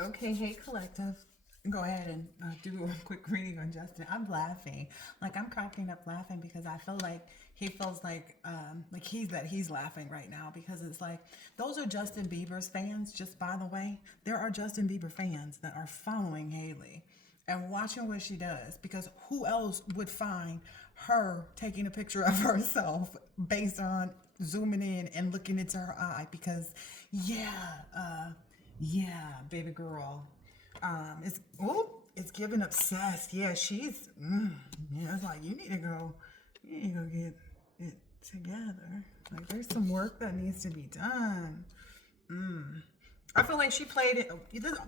Okay, hey collective. Go ahead and do a quick reading on Justin. I'm laughing, like I'm cracking up laughing because I feel like he feels like he's laughing right now because it's like those are Justin Bieber's fans. Just by the way, there are Justin Bieber fans that are following HAILEY and watching what she does because who else would find her taking a picture of herself based on zooming in and looking into her eye? Because yeah, yeah, baby girl. It's giving obsessed. Yeah, she's. Yeah, it's like you need to go. You need to go get it together. Like there's some work that needs to be done. I feel like she played it.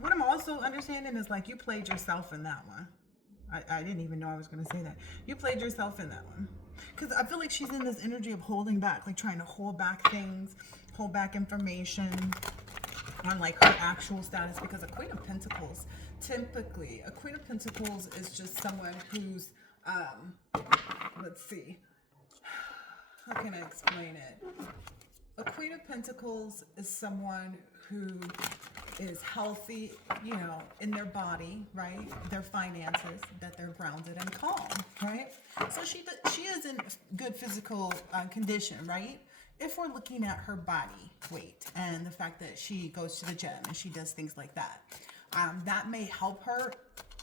What I'm also understanding is like you played yourself in that one. I didn't even know I was going to say that. You played yourself in that one. Because I feel like she's in this energy of holding back, like trying to hold back things, hold back information on like her actual status. Because a Queen of Pentacles, typically, a Queen of Pentacles is just someone who's, let's see, how can I explain it? A Queen of Pentacles is someone who is healthy, you know, in their body, right? Their finances, that they're grounded and calm, right? So she is in good physical condition, right? If we're looking at her body weight and the fact that she goes to the gym and she does things like that, that may help her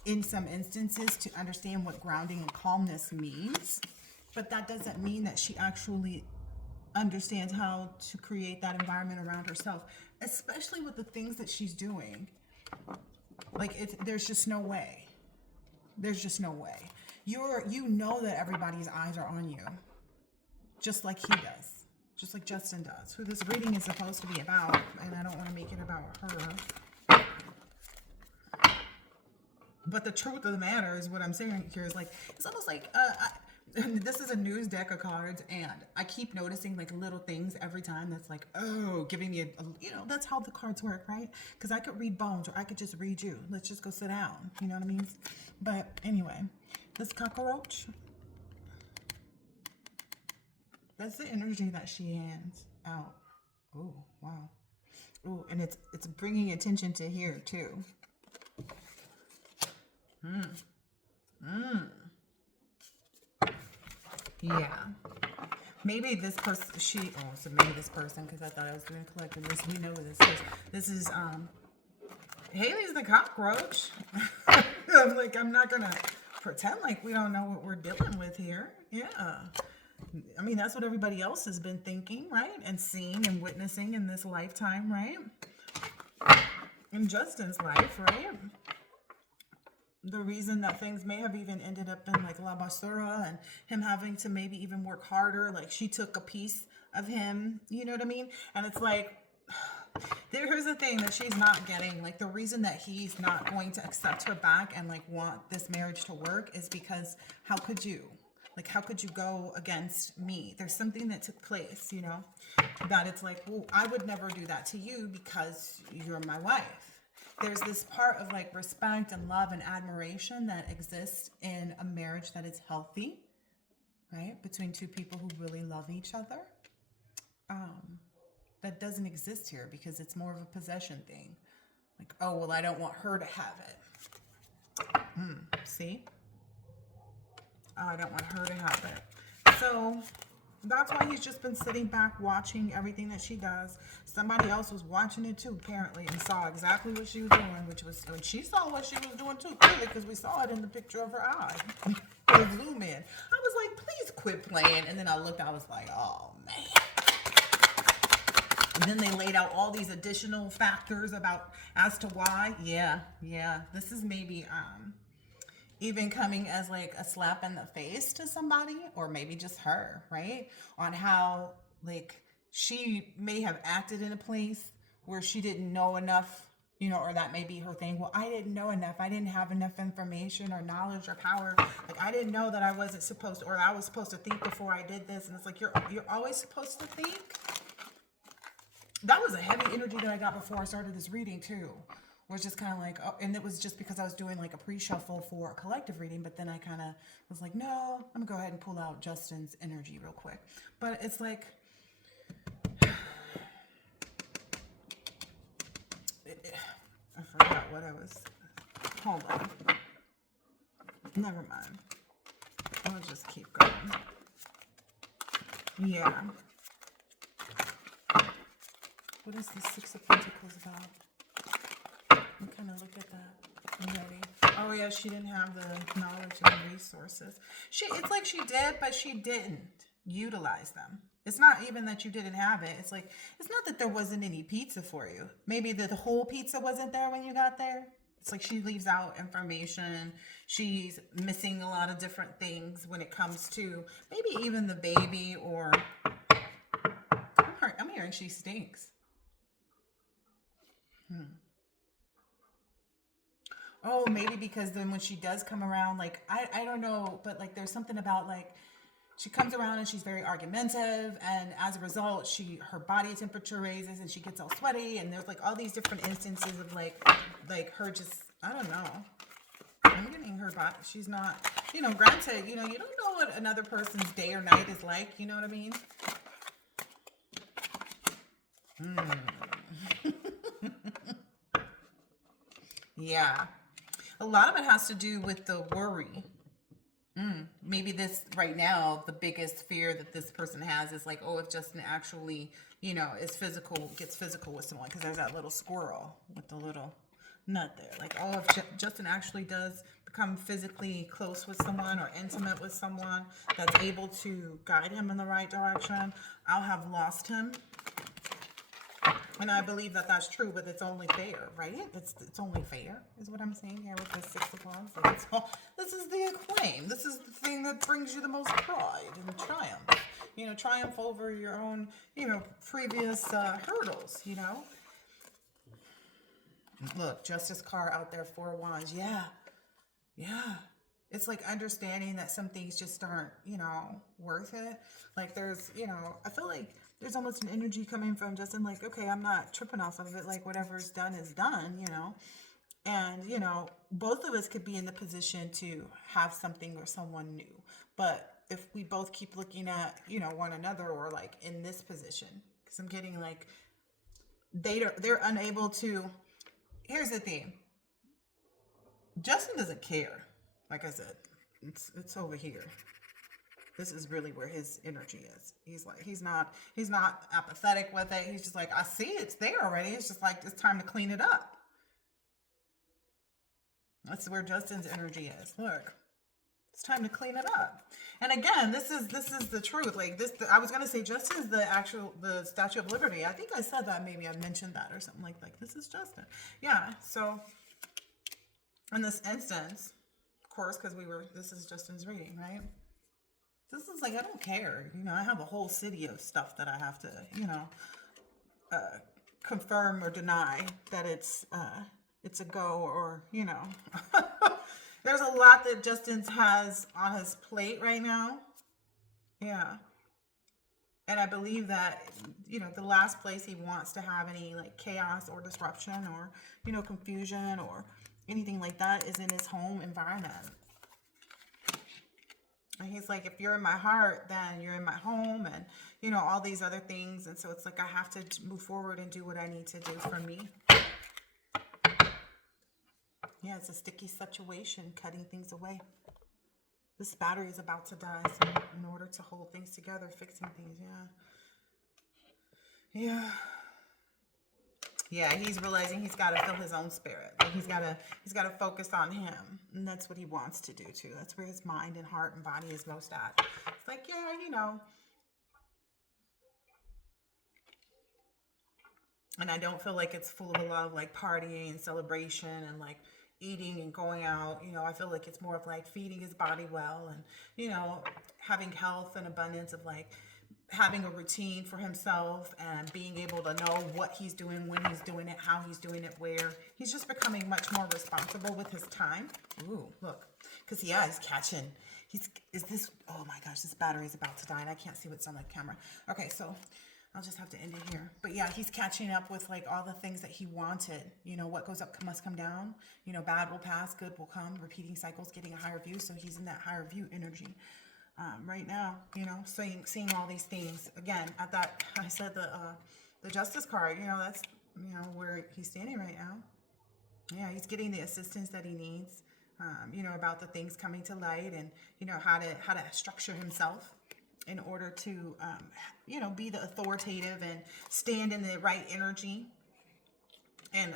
in some instances to understand what grounding and calmness means. But that doesn't mean that she actually understands how to create that environment around herself, especially with the things that she's doing. Like there's just no way. There's just no way. You know that everybody's eyes are on you, just like he does, just like Justin does, who this reading is supposed to be about, and I don't want to make it about her. But the truth of the matter is what I'm saying here is like it's almost like this is a news deck of cards, and I keep noticing like little things every time that's like, oh, giving me you know, that's how the cards work, right? Because I could read bones or I could just read you. Let's just go sit down. You know what I mean? But anyway, this cockroach, that's the energy that she hands out. Oh, wow. Oh, and it's bringing attention to here too. Yeah. Maybe this person, so maybe this person, because I thought I was doing collective. This, we know what this is. This is, HAILEY's the cockroach. I'm like, I'm not going to pretend like we don't know what we're dealing with here. Yeah. I mean, that's what everybody else has been thinking, right? And seeing and witnessing in this lifetime, right? In Justin's life, right? The reason that things may have even ended up in like La Basura and him having to maybe even work harder, like she took a piece of him, you know what I mean? And it's like, here's the thing that she's not getting. Like the reason that he's not going to accept her back and like want this marriage to work is because how could you? Like, how could you go against me? There's something that took place, you know, that it's like, well, I would never do that to you because you're my wife. There's this part of like respect and love and admiration that exists in a marriage that is healthy, right? Between two people who really love each other. That doesn't exist here because it's more of a possession thing. Like, oh, well, I don't want her to have it. See? Oh, I don't want her to have it. So that's why he's just been sitting back watching everything that she does. Somebody else was watching it too, apparently, and saw exactly what she was doing, which was, and she saw what she was doing too, clearly, because we saw it in the picture of her eye. The zoom in. I was like, please quit playing. And then I looked, I was like, oh, man. And then they laid out all these additional factors about as to why. Yeah. This is maybe even coming as like a slap in the face to somebody, or maybe just her, right? On how like she may have acted in a place where she didn't know enough, you know, or that may be her thing. Well, I didn't know enough. I didn't have enough information or knowledge or power. Like I didn't know that I wasn't supposed to, or I was supposed to think before I did this. And it's like, you're always supposed to think. That was a heavy energy that I got before I started this reading too. Was just kind of like, oh, and it was just because I was doing like a pre-shuffle for a collective reading, but then I kind of was like, no, I'm gonna go ahead and pull out Justin's energy real quick. But it's like, I forgot what I was. Hold on. Never mind. I'll just keep going. Yeah. What is the Six of Pentacles about? I'm kind of look at that already. Oh yeah, she didn't have the knowledge and resources. It's like she did, but she didn't utilize them. It's not even that you didn't have it. It's like, it's not that there wasn't any pizza for you. Maybe the whole pizza wasn't there when you got there. It's like she leaves out information. She's missing a lot of different things when it comes to maybe even the baby, or I'm hearing she stinks. Oh, maybe because then when she does come around, like, I don't know, but like there's something about like she comes around and she's very argumentative, and as a result, her body temperature raises and she gets all sweaty, and there's like all these different instances of like her just, I don't know. I'm getting her body. She's not, granted, you don't know what another person's day or night is like, you know what I mean? Yeah. A lot of it has to do with the worry. Maybe this right now, the biggest fear that this person has is like, oh, if Justin actually, gets physical with someone, because there's that little squirrel with the little nut there. Like, oh, if Justin actually does become physically close with someone or intimate with someone that's able to guide him in the right direction, I'll have lost him. And I believe that that's true, but it's only fair, right? It's only fair, is what I'm saying here with the Six of Wands. Like this is the acclaim. This is the thing that brings you the most pride and triumph. Triumph over your own, previous hurdles, Look, Justice card out there, Four of Wands. Yeah. It's like understanding that some things just aren't, worth it. Like there's, I feel like there's almost an energy coming from Justin, like, okay, I'm not tripping off of it. Like whatever's done is done, And, both of us could be in the position to have something or someone new. But if we both keep looking at, one another, or like in this position, because I'm getting like, they're unable to, here's the thing. Justin doesn't care. Like I said, it's over here. This is really where his energy is. He's like, he's not apathetic with it. He's just like, I see it's there already. It's just like, it's time to clean it up. That's where Justin's energy is. Look, it's time to clean it up. And again, this is the truth. Like this, I was going to say Justin is the Statue of Liberty. I think I said that. Maybe I mentioned that or something like this is Justin. Yeah. So in this instance, of course, because this is Justin's reading, right? This is like, I don't care. I have a whole city of stuff that I have to, confirm or deny that it's a go, or, there's a lot that Justin has on his plate right now. Yeah. And I believe that, the last place he wants to have any like chaos or disruption or, confusion or anything like that is in his home environment. And he's like, if you're in my heart, then you're in my home, and, all these other things. And so it's like, I have to move forward and do what I need to do for me. Yeah, it's a sticky situation, cutting things away. This battery is about to die, so in order to hold things together, fixing things, Yeah, he's realizing he's got to fill his own spirit. Like he's got to focus on him, and that's what he wants to do too. That's where his mind and heart and body is most at. It's like, and I don't feel like it's full of a lot of like partying and celebration and like eating and going out. I feel like it's more of like feeding his body well, and having health and abundance of like having a routine for himself and being able to know what he's doing, when he's doing it, how he's doing it, where. He's just becoming much more responsible with his time. Ooh, look. Because, he's catching. Oh my gosh, this battery is about to die and I can't see what's on the camera. Okay, so I'll just have to end it here. But yeah, he's catching up with like all the things that he wanted. What goes up must come down. Bad will pass, good will come. Repeating cycles, getting a higher view. So he's in that higher view energy. Right now, seeing all these things again at that, I said the Justice card, that's, where he's standing right now. Yeah, he's getting the assistance that he needs, you know, about the things coming to light, and, you know, how to structure himself in order to, you know, be the authoritative and stand in the right energy. And,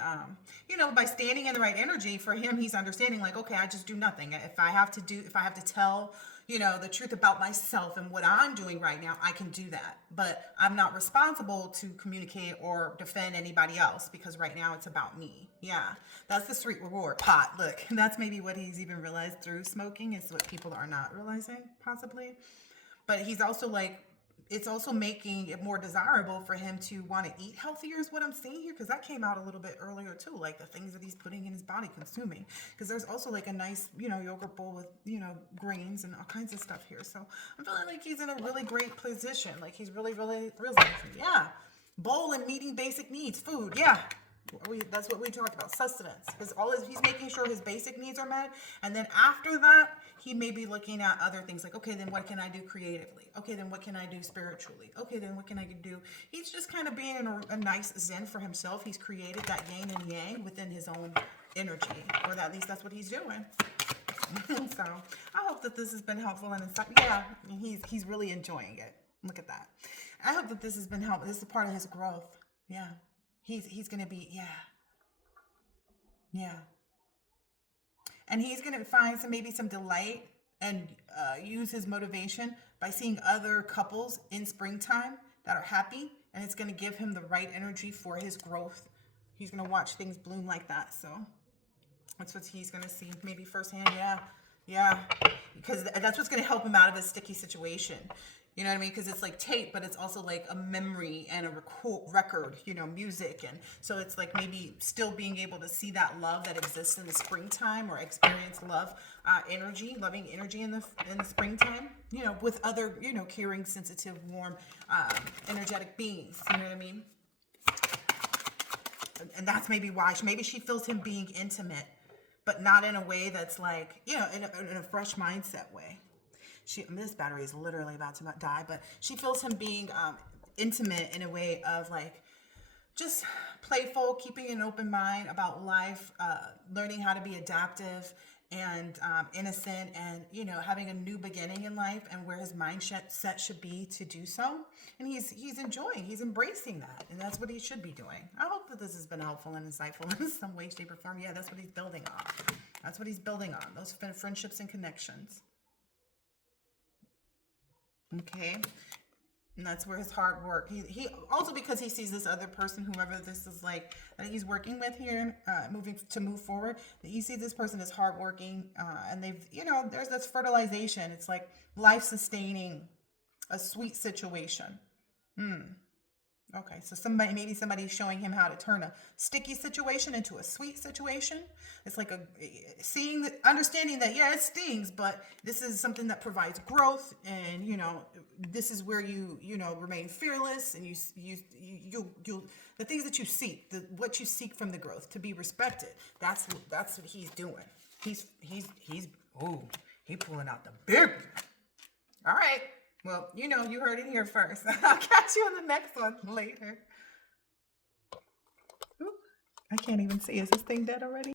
you know, by standing in the right energy for him, he's understanding like, okay, I just do nothing. If I have to tell, you know, the truth about myself and what I'm doing right now, I can do that. But I'm not responsible to communicate or defend anybody else, because right now it's about me. Yeah, that's the sweet reward pot. Look, that's maybe what he's even realized through smoking, is what people are not realizing, possibly. But he's also like, it's also making it more desirable for him to want to eat healthier, is what I'm seeing here, because that came out a little bit earlier too, like the things that he's putting in his body, consuming, because there's also like a nice, you know, yogurt bowl with, you know, grains and all kinds of stuff here. So I'm feeling like he's in a really great position, like he's really realizing, yeah, bowl and meeting basic needs, food, yeah. That's what we talked about, sustenance. Because he's making sure his basic needs are met, and then after that, he may be looking at other things like, okay, then what can I do creatively? Okay, then what can I do spiritually? Okay, then what can I do? He's just kind of being in a nice zen for himself. He's created that yin and yang within his own energy, or at least that's what he's doing. So I hope that this has been helpful and insightful. Yeah, he's really enjoying it. Look at that. I hope that this has been helpful. This is part of his growth. Yeah. He's going to be, yeah. And he's going to find maybe some delight and use his motivation by seeing other couples in springtime that are happy. And it's going to give him the right energy for his growth. He's going to watch things bloom like that. So that's what he's going to see maybe firsthand. Yeah. Because that's what's going to help him out of a sticky situation. You know what I mean? Because it's like tape, but it's also like a memory and a record, you know, music. And so it's like maybe still being able to see that love that exists in the springtime, or experience love, loving energy in the springtime, you know, with other, you know, caring, sensitive, warm, energetic beings. You know what I mean? And that's maybe why she feels him being intimate, but not in a way that's like, you know, in a fresh mindset way. This battery is literally about to die, but she feels him being intimate in a way of like just playful, keeping an open mind about life, learning how to be adaptive and innocent, and, you know, having a new beginning in life, and where his mindset should be to do so. And he's enjoying, he's embracing that, and that's what he should be doing. I hope that this has been helpful and insightful in some way, shape, or form. Yeah, that's what he's building on. That's what he's building on, those friendships and connections. Okay, and that's where his hard work. He also, because he sees this other person, whoever this is, like, that he's working with here, move forward. That you see this person is hardworking, and they've, you know, there's this fertilization. It's like life sustaining, a sweet situation. Okay, so maybe somebody's showing him how to turn a sticky situation into a sweet situation. It's like understanding that, yeah, it stings, but this is something that provides growth, and, you know, this is where you know, remain fearless, and you'll the things that you seek, what you seek from the growth, to be respected. That's what he's doing. He's pulling out the big. All right. Well, you know, you heard it here first. I'll catch you on the next one later. Ooh, I can't even see. Is this thing dead already?